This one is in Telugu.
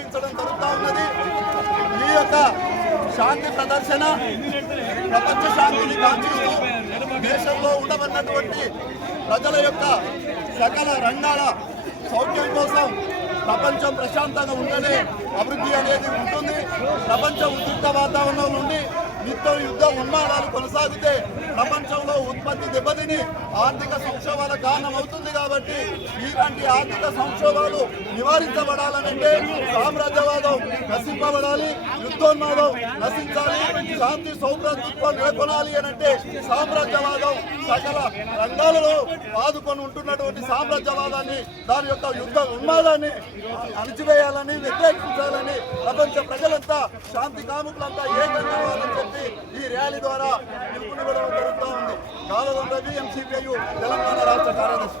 నిర్వహించడం జరుగుతూ ఉన్నది. ఈ యొక్క శాంతి ప్రదర్శన ప్రపంచ శాంతిని కాంక్షిస్తూ దేశంలో ఉండబడినటువంటి ప్రజల యొక్క సకల రంగాల సౌఖ్యం కోసం ప్రపంచం ప్రశాంతంగా ఉండనే అభివృద్ధి అనేది ఉంటుంది. ప్రపంచం ఉద్రిక్త వాతావరణం నుండి నిత్యం యుద్ధ ఉన్మాదాలు కొనసాగితే ప్రపంచంలో ఉత్పత్తి దెబ్బతిని ఆర్థిక సంక్షోభాల కారణం అవుతుంది. కాబట్టి ఇలాంటి ఆర్థిక సంక్షోభాలు నివారించబడాలనంటే సామ్రాజ్యవాదం నశింపబడాలి, యుద్ధోన్మాదం నశించాలి, శాంతి సౌభ్రాతృత్వం నెలకొనాలి అనంటే సామ్రాజ్యవాదం సకల రంగాలలో ఆదుకొని ఉంటున్నటువంటి సామ్రాజ్యవాదాన్ని, దాని యొక్క యుద్ధ ఉన్మాదాన్ని అణిచివేయాలని, వ్యతిరేకించాలని ప్రపంచ ప్రజలంతా, శాంతి కాముకులంతా ఏకంగా కావాలని చెప్పి ఈ ర్యాలీ ద్వారా పిలుపునివ్వడం జరుగుతూ ఉంది. కాలవం రవి, ఎంసీపీయు తెలంగాణ రాష్ట్ర కార్యదర్శి.